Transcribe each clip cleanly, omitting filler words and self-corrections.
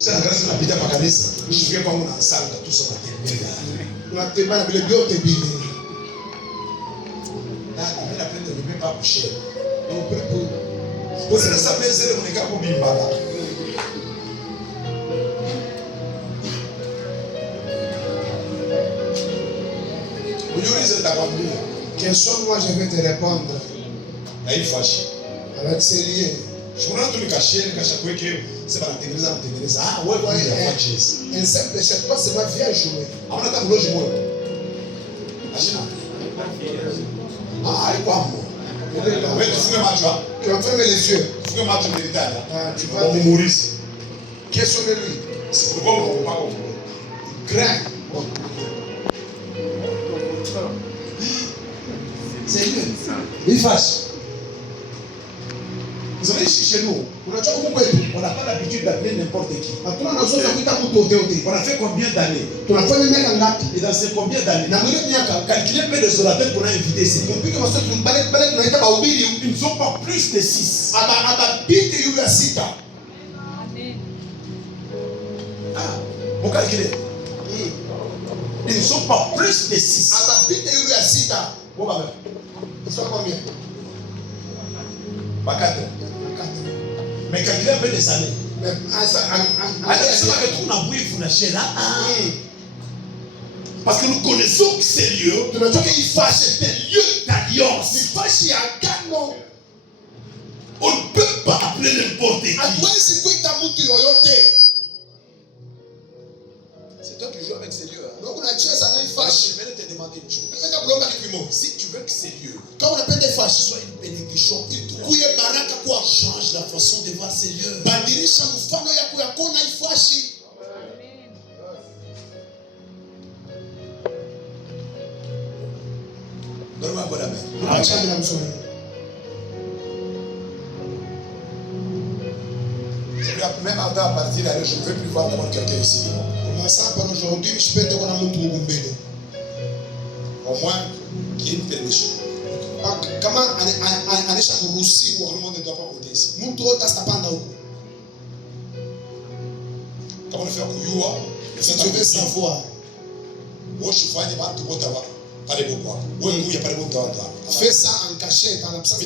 Sasa grâce na pita kwa kanisa, ushike kwa una sanga tu soma tembea. Unatembea vile vyote vile. Na mimi napenda nimepa kushare. Au pepo. Você não sabe dizer o que é o bimbala. Ujiulize nitakwambia. Question moi je vais te répondre. Na hii fashi. Avec ses liens. Shukuru tu nikashare nikashakweke sasa banatengeneza ah wewe kwa hiyo ya chess. En simple chaque fois c'est ma vie à jouer. Hauna hata mloji moyo. Ashina. Ah iko hapo. Wewe tufunge macho. Tu vas fermer les yeux. Funge macho militari. Ah tu vas mourir. Qu'est-ce que lui? C'est pourquoi on ne peut pas comprendre. Craint. C'est lui. Il fâche. Vous savez, chez nous, on n'a pas l'habitude d'appeler n'importe qui. On a fait combien d'années? Et dans ces combien d'années? Calculez un peu de solateurs qu'on a invité ici. Ils ne sont pas plus de 6. Ah, vous calculez? Ils ne sont pas plus de 6. Bon, bah, ils sont combien? Pas 4. Mais calculez un peu des années. Parce que nous connaissons que ces lieux, c'est des lieux d'alliance. On ne peut pas appeler n'importe qui. C'est toi qui joues avec ces lieux. Je vais te demander une chose. Si tu veux que ces lieux soient une bénédiction, change la façon de voir ces lieux. Donne-moi un bon amen. Même avant à partir d'ailleurs, je ne veux plus voir comment quelqu'un ici. Aujourd'hui, je peux te voir un monde. Au moins, qu'il y ait une permission. Comment anisha kuruhusiwa, tout le monde ne doit pas voter ici. Mtu wote asitapanda huko. Kama unafika kujua, si tu veux savoir. Wewe usifanye watu wote hapa pale huko hapo. Wewe kuja pale huko hapo. Fais ça en cachette, en absence.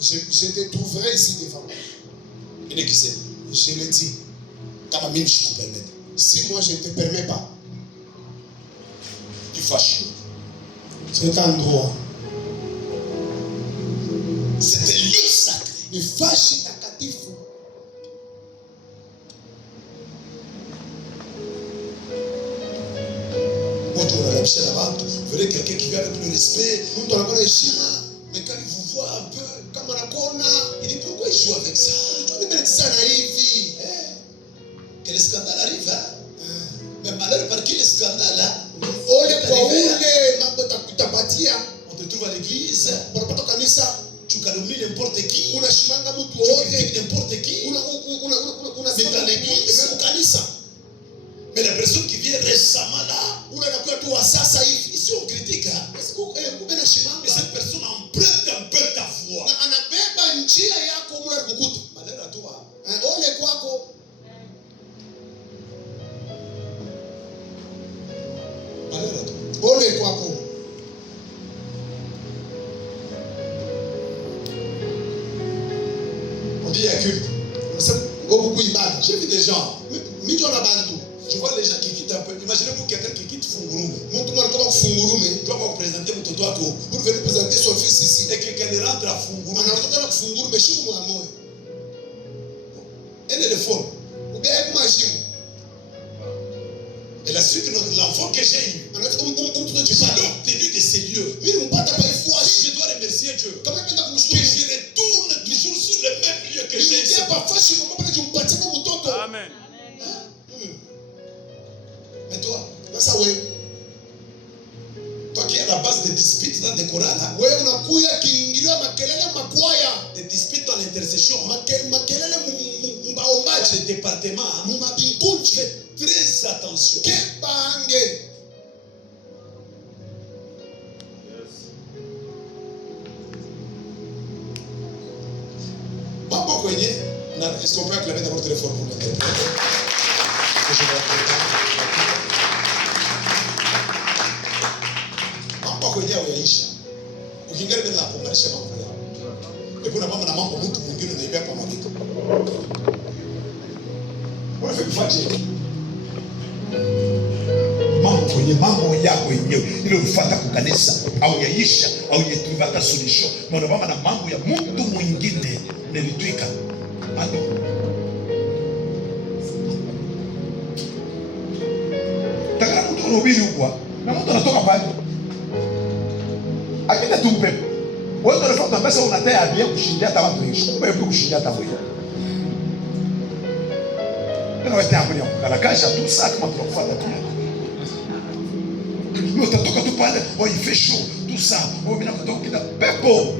Je te trouverai ici devant. Il est qui c'est? Je le dis. Kama mimi je te permets. Si moi je ne te permets pas, tu fâches. Cet endroit. C'est un lieu sacré. Il fâche takatifu. Quand on a l'habitude là-bas, vous verrez quelqu'un qui vient avec le respect. Quand on a le schéma, mais quand il vous voit un peu, comme on a corona, il dit pourquoi il joue avec ça? Tu veux mettre ça naïf. Que le scandale arrive, hein? Mais malheur par qui le scandale, hein? On te trouve à l'église. Tu calomnies n'importe qui. Tu critiques n'importe qui. Mais dans l'église, mais la personne qui vient récemment là, ici on critique. Mais cette personne emprunte un peu ta voix. Malheur à toi. Malheur à toi. On dit il y a culte. J'ai vu des gens. Je vois les gens qui quittent un peu. Imaginez-vous quelqu'un qui quitte Fungurume. Toi, vous présenter mon toit pour venir présenter son fils ici. Et quelqu'un rentre à Fungurume. Elle est le fond. Et la suite de l'enfant que j'ai eu, tu vas obtenu de ces lieux. Je dois remercier Dieu. Que je retourne toujours sur le même lieu que j'ai eu. Amen. Mais toi, toi qui es à la base des disputes dans des chorales, des disputes dans l'intercession, des départements, fais très attention. Babo kwenye na Est-ce qu'on peut acclamer d'abord très fort pour l'interprète? Que je vais mambo kwenye yaisha. Ukiingia mbele na kuunganisha mambo yao. Kuna mambo na mambo mtu mwingine anaibia kwa magiko. Wewe vifaje? Mambo kwenye mambo yako yenyewe ile ufuata kukanisa au yaisha au yetuvata solution. Mbona mama na mambo ya mtu mwingine nilitwika. Ado. Takana mtu anahubiri huko na mtu anatoka pale. Akenda tumpe. Wewe ndio unafuata pesa unatea abia kushindia hata watu wengi. Wewe kushindia hata wewe. Ndio wewe hapo ni kukalakasha tu saa kama tunakufuata tu. Wewe utatoka tu pale, wewe ifesho tu saa. Wewe bila kutoka kupita pepo.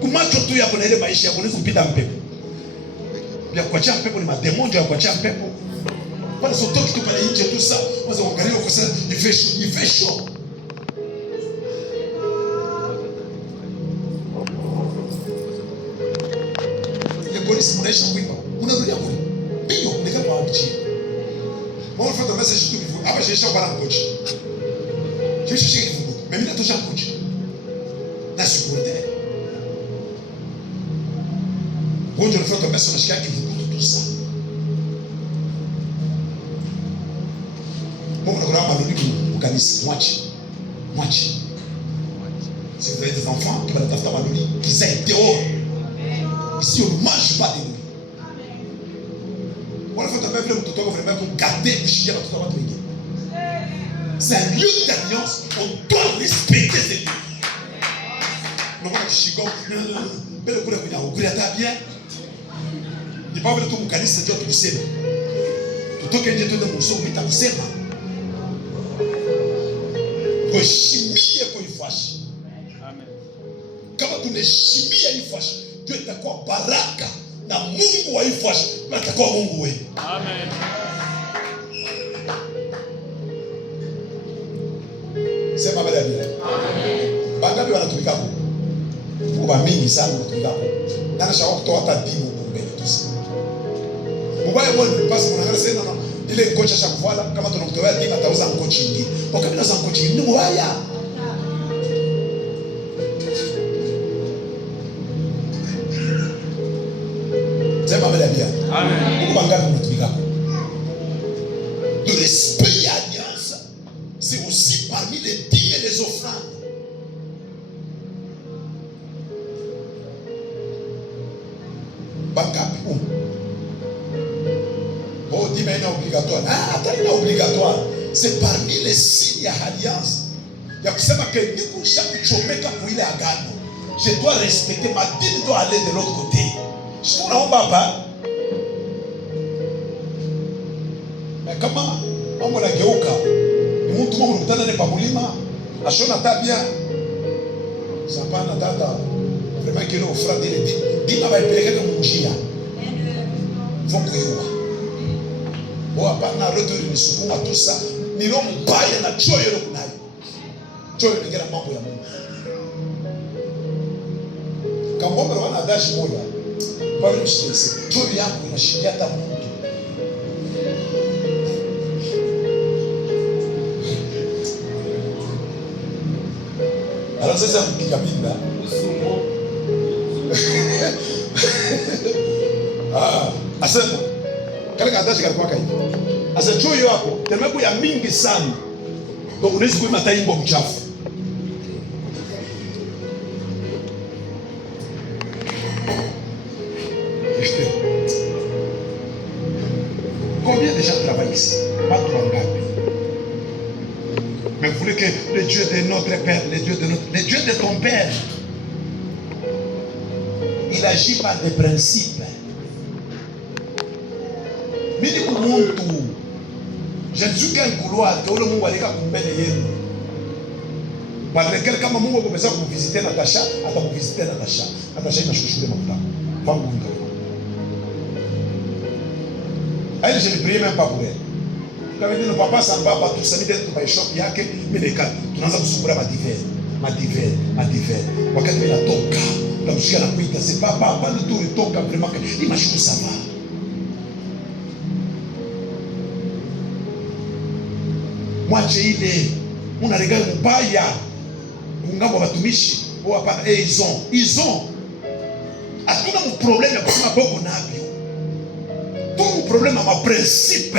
Kumacho tu yako na ile maisha yako ni kupita mpepo. Ya kuacha mpepo ni mademonjo ya kuacha mpepo. Pale sio toki tu pale nje tu saa. Waza uangalie uko sasa ifesho. Polisi mnaisha kuimba. Unarudia kule. Bio nika kwa uchi. Mbona fata message tu hivi. Hapa shesha kwa rangochi. Shesha shika hivi. Mimi natosha kuchi. Na sikuende. Bonjo fata message nashika hivi tu sana. Mbona kuna maludi kanisa mwachi. Si vous avez des enfants qui vont tafuta maludi, qu'ils aillent dehors. Ici, on ne mange pas de nous. On a fait un peu de vraiment pour garder le chien à tout le monde. C'est un lieu d'alliance. On doit respecter ces lieux. Nous avons dit chico, mais le coup de bien. Il n'y a pas de tout mon calice, c'est tout sème. Tout ce que j'ai tout de mon son, mais tu sais pas. Pour chimie et pour y fâche. Kama tunaheshimia hii fashi, Dieu itakuwa baraka na Mungu wa hii fashi atakuwa Mungu wewe. Amen. Sema baada ya Biblia. Amen. Bangapi wanatumika hapo? Kwa mingi sana wanatumika hapo. Nani shaka kutoa hata dini huko mbele tu sasa. Mbaya bwana basi unaangalia sana ile kocha shakuvala kama tunamtoa dini atauza mkochi nyingine. Kwa kabla za mkochi nyingine ni mbaya. Amen. Le respect et l'alliance, c'est aussi parmi les dîmes et les offrandes. Bangapi oh, dîme est obligatoire. Ah, c'est obligatoire. C'est parmi les signes d'alliance. Il y a que ça que nous chaque chomeka pour il agano. Je dois respecter ma dîme doit aller de l'autre côté. Je ne comprends pas. Kama mambo yanageuka ni mtu mmoja mkutana naye pamulima ashona tabia sapana tata vraiment que nous frère de dina va peleka kama mjia foko yua bo hapana retour ni sukuma tout ça ni roho mbaya na choyo ile kunayo choyo ni ngera mambo ya Mungu kama wana dashi moja bali mshitese choyo yako inashikia hata Mungu. Alors sasa mkikabinda asema kale katashi kalikuwa hivi asa choyo yako temeko ya mingi sana ndio unaweza kuima taimbo mchafu combien de gens travaillent ici watu wangapi. Mais vous voulez que le Dieu de notre Père, le Dieu de ton Père, il agit par des principes. Mimi kumuntu, je ne suis qu'un couloir, que le Mungu alika kumbele yenu. Par lequel kama Mungu ameweza kumvisiter Natasha, atakumvisiter Natasha. Natasha inashushulia mafuta. Fangu ndio. Elle, je ne prie même pas pour elle. Quand dit, papa ça ne va pas, tout ça, il est dans shop yake, mais les cas, tu n'as pas souffert ma divers. Wakati mimi natoka, na mshika na kuita, c'est pas le tour toka vraiment, il m'a chou ça va. mwache ile. Unaregali mubaya. Mungambo batumishi. Oh hapana, ils ont. Hatuna problème ya kusema boko nabyo. Tout problème à ma principe.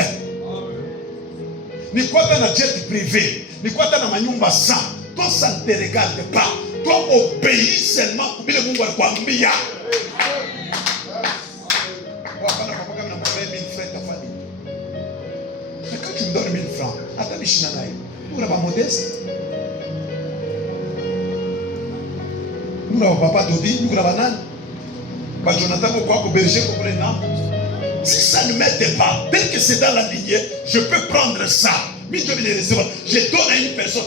Ni kwa na jet privé, ni kwa na manyumba sa. Toi ça ne te regarde pas. Toi obéis seulement comme Mungu alikwambia. Wapana kwa kama na 1000 francs ta famille. Mais quand tu me donnes 1000 francs, hata bishina nayo. Nous on pas modeste. Nous on papa Dodi, nous on banane. Bah Jonathan quoi berger comme les noms. Si ça ne m'aide pas, tel que c'est dans la lignée, je peux prendre ça. Je donne à une personne.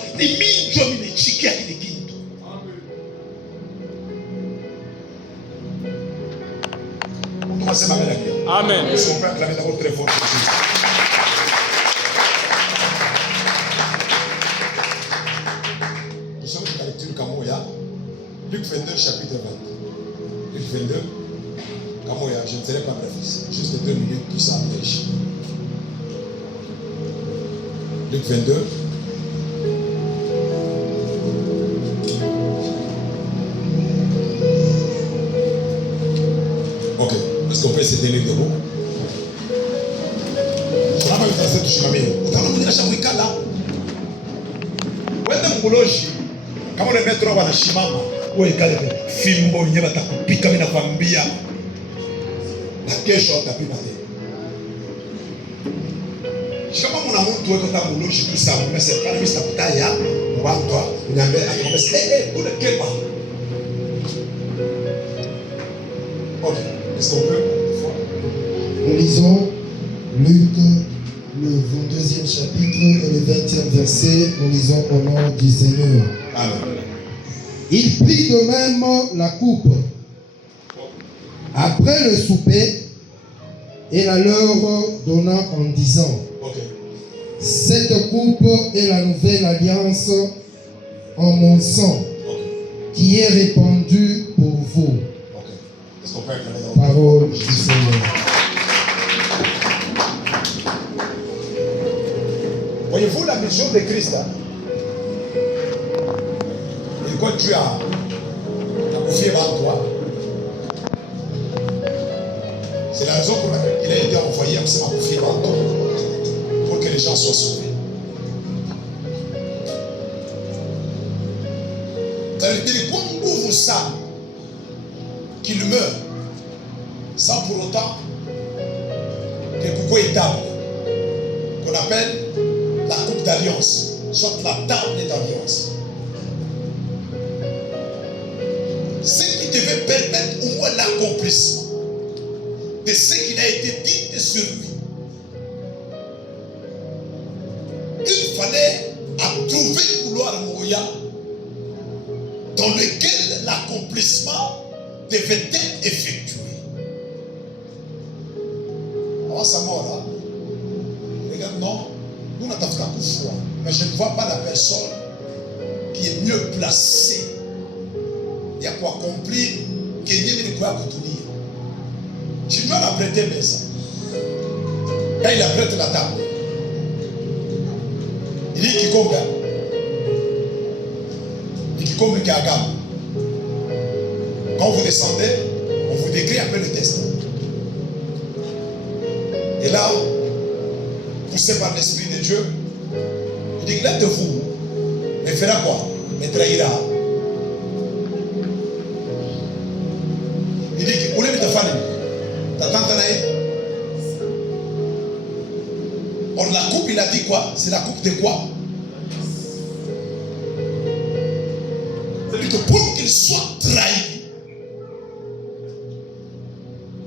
Amen. Est-ce qu'on peut acclamer d'abord très fort? Nous sommes dans la lecture Kamoya, Luc 22, chapitre 20. Luc 22. Kamoya, je ne serai pas bref, juste 2 minutes, tout ça après. Luc 22. Ok, est-ce qu'on peut se tenir debout? On va faire cette chemin. Utaona shawikala. Wende mbuloshi. Kama ule metro wanashimama, wewe kale fimbo yenyewe batakupika mimi nakwambia. Na kesho atapima tena. Kama muna mtu weko tamuloshi tu sawa, umesema kana mimi sitakutaya, mwanzo uniambia akomesa kuna kema. OK, est-ce qu'on peut? Nous lisons Luc, le 22e chapitre et le 20e verset. Nous lisons au nom du Seigneur. Amen. Il prit de même la coupe après le souper et la leur donna en disant: OK. Cette coupe est la nouvelle alliance en mon sang, qui est répandue pour vous. OK. Est-ce qu'on peut acclamer dans la Parole du Seigneur. Voyez-vous la mission de Christ? Et quand tu as confié en toi, c'est la raison pour laquelle il a été envoyé à confier en toi, pour que les gens soient sauvés. Ça veut dire qu'on ouvre ça, qu'il meurt, sans pour autant que beaucoup étable, qu'on appelle la coupe d'alliance, soit la table d'alliance. Ce qui devait permettre au moins l'accomplissement de ce qu'il a été dit sur lui. Il fallait trouver une couloir Moya dans lequel l'accomplissement devait être effectué. Avant sa mort, là, regarde, non, nous n'avons pas de foi, mais je ne vois pas la personne qui est mieux placée. Il y a quoi accomplir que n'y a quoi tenir. Tu dois la prêter, mais ça. Quand il apprête la table, il dit qu'il compte. Il dit qu'il compte qu'il y a gamme. Quand vous descendez, on vous décrit un peu le test. Et là, poussé par l'Esprit de Dieu, il dit: l'un de vous me fera quoi? Me trahira. Il dit: où est ta famille? Ta tante naïe. Or la coupe, il a dit quoi? C'est la coupe de quoi? C'est-à-dire que pour qu'il soit trahi,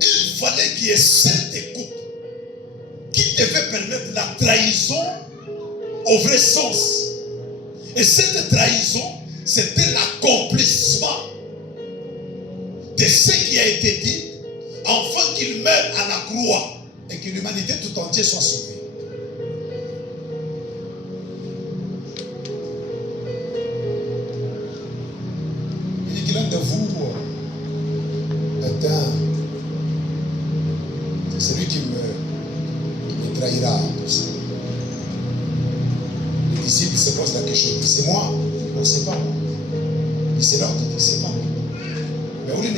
il fallait qu'il y ait cette coupe qui devait permettre la trahison au vrai sens. Et cette trahison, c'était l'accomplissement de ce qui a été dit, afin qu'il meure à la croix et que l'humanité tout entière soit sauvée. Il dit que l'un de vous est celui qui me trahira. disciple se pose la question, c'est moi? Non, c'est pas moi. C'est l'autre, c'est pas moi. Mais où est-ce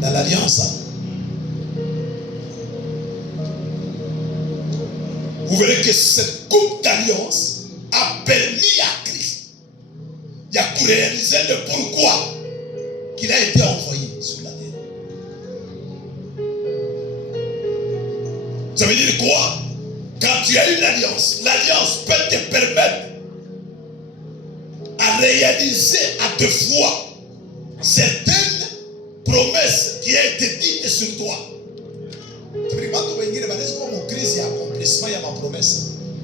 dans l'alliance? Vous verrez que cette coupe d'alliance a permis à Christ de réaliser le pourquoi qu'il a été envoyé sur la terre. Ça veut dire quoi? Quand tu as une alliance, l'alliance peut te permettre à réaliser à deux fois certaines promesses qui ont été dites sur toi.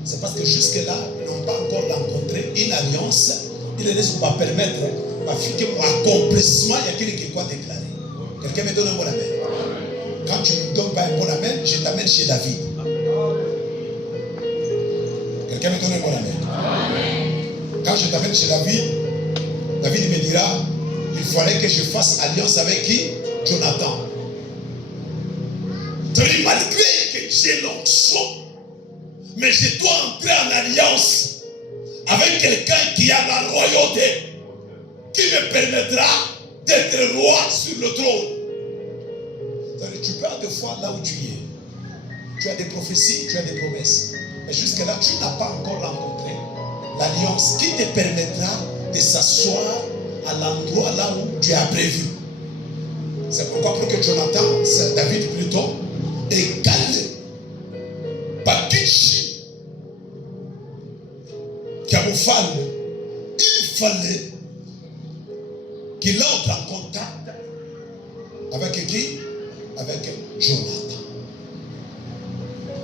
C'est parce que jusque-là, ils n'ont pas encore rencontré une alliance. Ils ne laissent pas permettre l'accomplissement de ce qui est déclaré. Quelqu'un me donne un bon amen. Quand tu ne me donnes pas un bon amen, je t'amène chez David. Quelqu'un me donne un bon amen. Quand je t'amène chez David, David me dira, il fallait que je fasse alliance avec qui? Jonathan. C'est-à-dire, malgré que j'ai l'onction, mais je dois entrer en alliance avec quelqu'un qui a la royauté, qui me permettra d'être roi sur le trône. C'est-à-dire, tu peux des fois là où tu es. Tu as des prophéties, tu as des promesses. Mais jusque-là, tu n'as pas encore rencontré l'alliance qui te permettra de s'asseoir à l'endroit là où tu as prévu. C'est pourquoi pour que Jonathan, c'est David plutôt, égale Bakishi, Kamufal, il fallait qu'il entre en contact avec qui? Avec Jonathan.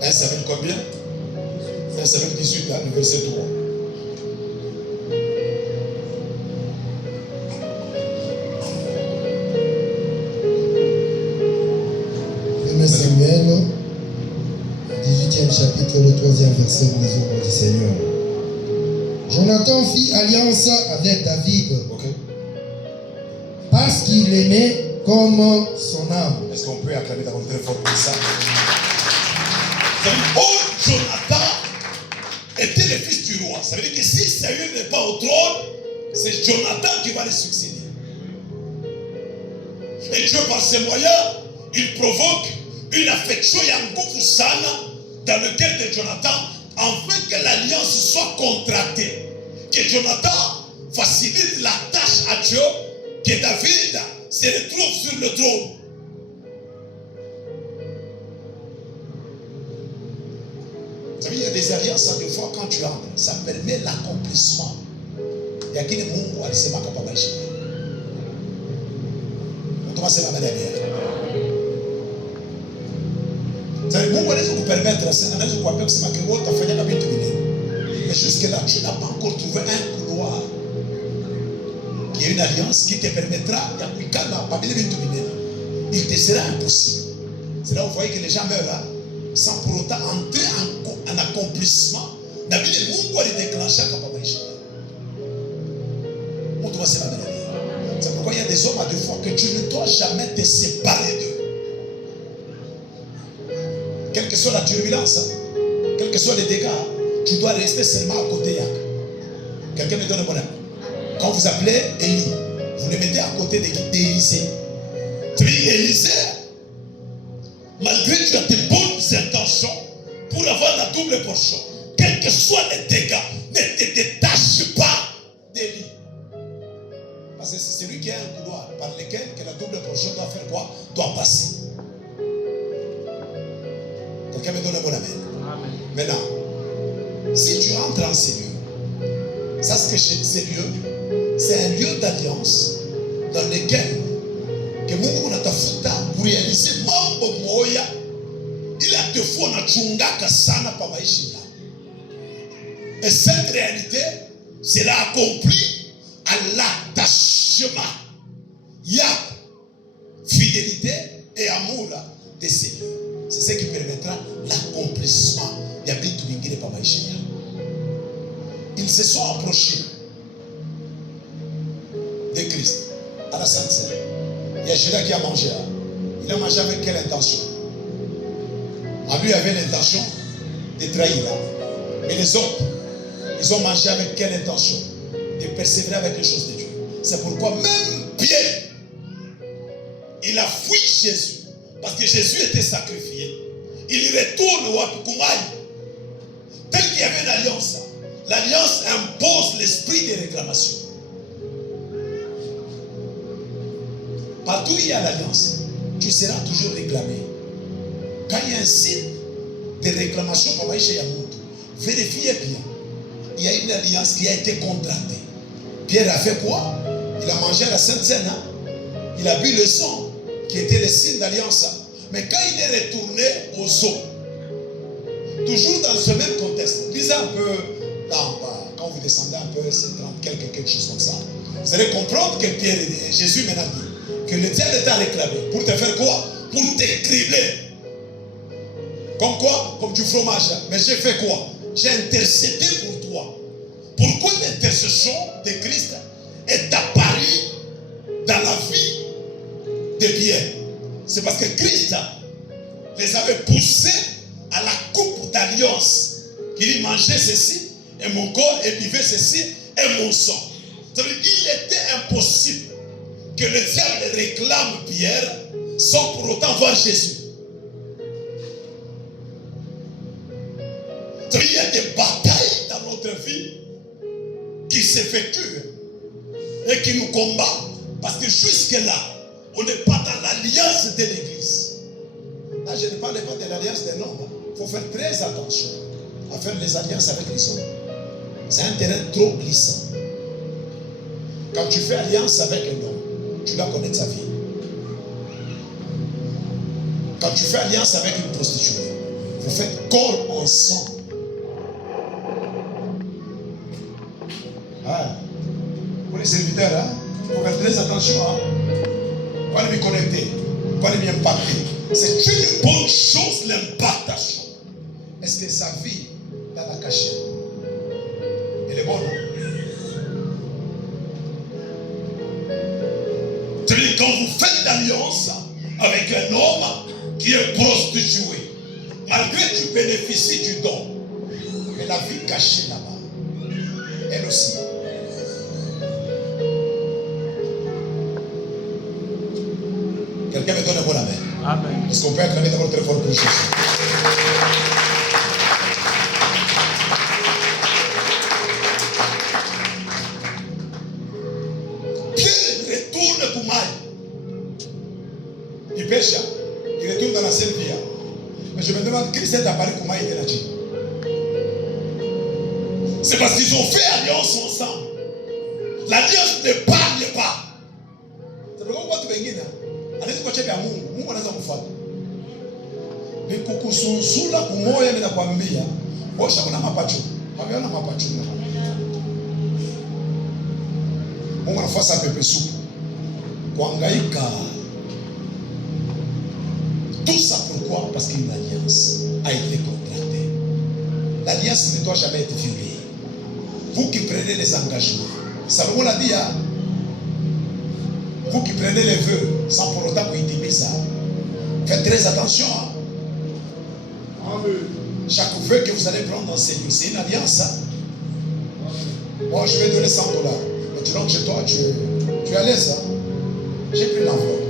1 Samuel combien? 1 Samuel 18, le verset 3. 1 Samuel, 18e chapitre, le 3e verset, nous lisons du Seigneur. Jonathan fit alliance avec David, parce qu'il l'aimait comme son âme. Est-ce qu'on peut acclamer dans très fort pour ça? Jonathan était le fils du roi. Ça veut dire que si Saül n'est pas au trône, c'est Jonathan qui va le succéder. Et Dieu, par ses moyens, il provoque une affection et un goût sana dans le cœur de Jonathan, afin que l'alliance soit contractée. Que Jonathan facilite la tâche à Dieu, que David se retrouve sur le trône. Vous savez, il y a des alliances, des fois, quand tu entres, ça permet l'accomplissement. Il y a qui ne m'ont pas c'est ma capacité. On commence à la manière. Vous permettre, mais jusque-là, tu n'as pas encore trouvé un couloir qui est une alliance qui te permettra, il te sera impossible. C'est là où vous voyez que les gens meurent sans pour autant entrer en accomplissement. C'est pourquoi il y a des hommes à deux fois que tu ne dois jamais te séparer d'eux. Quelle que soit la turbulence, quels que soient les dégâts, tu dois rester seulement à côté. Quelqu'un me donne un bon avis. Quand vous appelez Élie, vous le mettez à côté d'Élisée. Élisée, malgré que tu as tes bonnes intentions pour avoir la double portion, quels que soient les dégâts, ne te détache pas d'Élie. Parce que c'est celui qui a un couloir par lequel que la double portion doit faire quoi? Doit passer. Quelqu'un me donne un bon amen. Maintenant, si tu rentres en ces lieux, sache que ces lieux, c'est un lieu d'alliance dans lequel que Mungu anatafuta kurealize mambo moya ili atefua na chungaka sana pa maisha yako. Et cette réalité sera accomplie à l'attachement, yako, fidélité et amour de ces lieux. C'est ce qui permettra l'accomplissement de vitu vingine pa maisha yako. Ils se sont approchés de Christ à la Sainte Seine. Il y a Judas qui a mangé. Il a mangé avec quelle intention? En lui avait l'intention de trahir. Mais les autres, ils ont mangé avec quelle intention? De persévérer avec les choses de Dieu. C'est pourquoi même Pierre, il a fui Jésus. Parce que Jésus était sacrifié. Il retourne au Wapukumaï. Tel qu'il y avait une alliance. L'alliance impose l'esprit de réclamation. Partout où il y a l'alliance, tu seras toujours réclamé. Quand il y a un signe de réclamation pour Maïcha Yamout, vérifiez bien. Il y a une alliance qui a été contractée. Pierre a fait quoi? Il a mangé à la Sainte Seine. Il a bu le sang qui était le signe d'alliance. Mais quand il est retourné aux eaux, toujours dans ce même contexte, lisez un peu là en bas, quand vous descendez un peu, c'est 30 quelque chose comme ça. Vous allez comprendre que Pierre et Jésus maintenant dit que le diable t'a réclamé. Pour te faire quoi? Pour t'écribler. Comme quoi? Comme du fromage. Mais j'ai fait quoi? J'ai intercédé pour toi. Pourquoi l'intercession de Christ est apparue dans la vie de Pierre? C'est parce que Christ les avait poussés à la coupe d'alliance. Il mangeait ceci, et mon corps, et buvait ceci, et mon sang. Ça veut dire qu'il était impossible que le diable réclame Pierre sans pour autant voir Jésus. Ça veut dire qu'il y a des batailles dans notre vie qui s'effectuent et qui nous combattent. Parce que jusque-là, on n'est pas dans l'alliance de l'Église. Là, je ne parle pas de l'alliance des hommes. Il faut faire très attention à faire les alliances avec les hommes. C'est un terrain trop glissant. Quand tu fais alliance avec un homme, tu dois connaître sa vie. Quand tu fais alliance avec une prostituée, vous faites corps ensemble. Ah. Pour les serviteurs, il faut faire très attention. Il faut aller me connecter, il faut aller m'impacter. C'est une bonne chose l'impactation. Est-ce que sa vie dans la cachette, elle est bonne? C'est-à-dire quand vous faites l'alliance avec un homme qui est prostitué, malgré que tu bénéficies du don, mais la vie cachée là-bas, elle aussi. Quelqu'un me donne un bon amen. Amen. Est-ce qu'on peut acclamer d'abord très fort pour Jésus? Pierre retourne pour Maï. Il pêche, il retourne dans la scène vie. Mais je me demande, Christ est apparu pour Maï et Nachi. C'est parce qu'ils ont fait alliance ensemble. L'alliance n'épargne pas. C'est pourquoi tu veux dire? Anaweza kucheka Mungu, Mungu anaweza kufuata. Ni kukususula kumoya mimi nakwambia, osha kuna mapacho. Haviona mapacho. Mungu anafasa pepe supu. Kuhangaika. Tout ça pourquoi? Parce qu'une alliance a été contractée. L'alliance ne doit jamais être violée. Vous qui prenez les engagements. Ça veut dire vous qui prenez les vœux sans pour autant vous intimer ça, faites très attention. Chaque vœu que vous allez prendre dans ces lieux, c'est une alliance. Bon, je vais donner 100 $. Mais tu rentres chez toi, tu es à l'aise. J'ai pris l'enveloppe.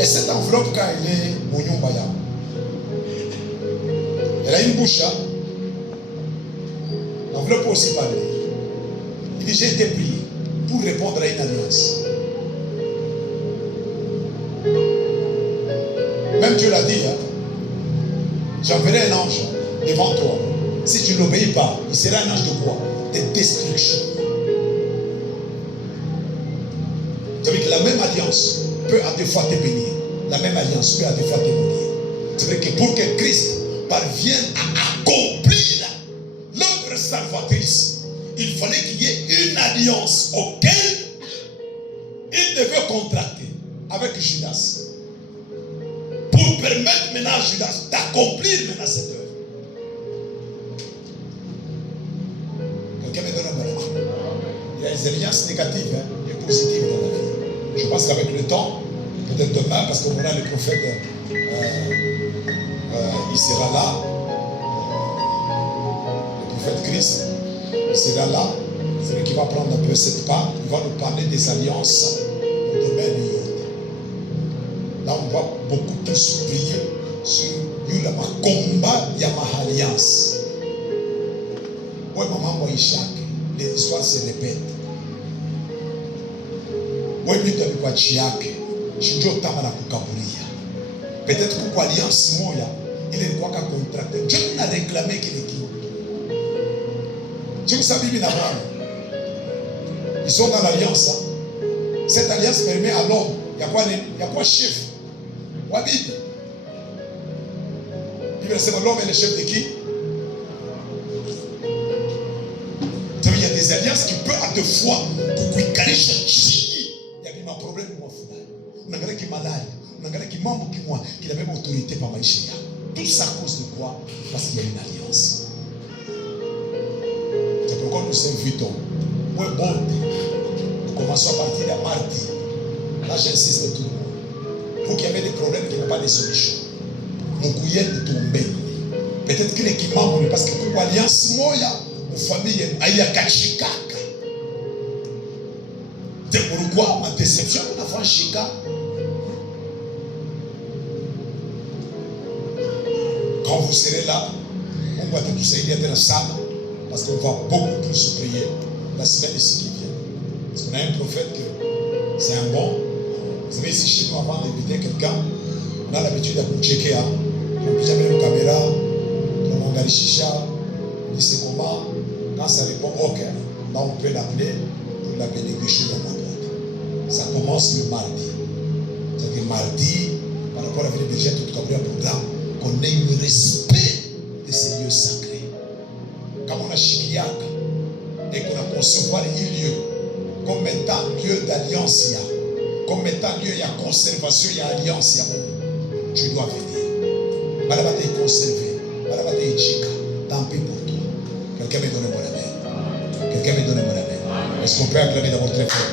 Et cette enveloppe, quand elle est Mounyumbaya, elle a une bouche. L'enveloppe peut aussi parler. Il dit, j'ai été prié pour répondre à une alliance. Même Dieu l'a dit, j'enverrai un ange devant toi. Si tu n'obéis pas, il sera un ange de quoi? De destruction. C'est-à-dire que la même alliance peut à des fois te bénir. La même alliance peut à des fois te bénir. C'est-à-dire que pour que Christ parvienne à accomplir l'œuvre salvatrice, il fallait qu'il y ait une alliance auquel il devait contracter avec Judas. Pour permettre maintenant à Judas d'accomplir maintenant cette œuvre. Quelqu'un me donne un bon avis. Il y a des alliances négatives et positives dans la vie. Je pense qu'avec le temps, peut-être demain, parce qu'on aura le prophète, il sera là. prophète Christ. Il sera là. C'est lui qui va prendre un peu cette part. Il va nous parler des alliances au domaine de Yoda. Là, on va beaucoup plus prier sur le combat de l'alliance. Oui, maman, moi, Ishak, les histoires se répètent. Oui, mais tu as vu quoi, Chiak? Je suis au Tamara Kukaburia. Peut-être que l'alliance, il est quoi qu'à contracter. Dieu n'a réclamé qu'il est qui. Tu savez, ils sont dans l'alliance. Hein? Cette alliance permet à l'homme. Il y a quoi chef? Wabib. L'homme est le chef de qui? Il y a des alliances qui peuvent à deux fois pour qu'il y a un problème pour moi. On a qui est malade. On a qui est membre qui moi, qui a même autorité par Maïchia. Tout ça à cause de quoi? Parce qu'il y a une alliance. C'est pourquoi nous invitons. Moi, bon, nous commençons à partir de mardi. Là, j'insiste tout le monde. Pour qu'il y ait des problèmes qui n'ont pas de solution. Mon couillet est tombé. Peut-être qu'il est qui membre parce que pour l'alliance, moi, ma famille, il y a Kachikaka. C'est pourquoi ma déception, on a franchi. Quand vous serez là, on va tous aider dans la salle parce qu'on va beaucoup plus prier la semaine ici qui vient. Parce qu'on a un prophète que c'est un bon. Vous savez, ici chez nous, avant d'inviter quelqu'un, on a l'habitude de vous checker. On peut jamais une caméra, on regarde chicha, on dit c'est comment. Quand ça répond OK, là on peut l'appeler pour la bénédiction de la boîte. Ça commence le mardi. C'est-à-dire que mardi, par rapport à la vie de Béget, tout comme un programme, qu'on ait le respect de ces lieux sacrés. Quand on a Chikiak et qu'on a concevoir les lieux comme étant lieu d'alliance, comme étant lieu de conservation et alliance, tu dois venir. Malabate est conservé, Malabate est chica, tant pis pour toi. Quelqu'un me donne mon amen. Quelqu'un me donne mon amen. Est-ce qu'on peut acclamer d'abord très fort?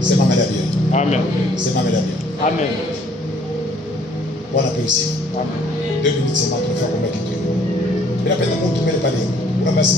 C'est ma mère bien. Amen. C'est ma mère bien. Amen. Bon appétit. Amen. 2 minutes, c'est ma frère pour mettre. Il a peine de monter, mais pas de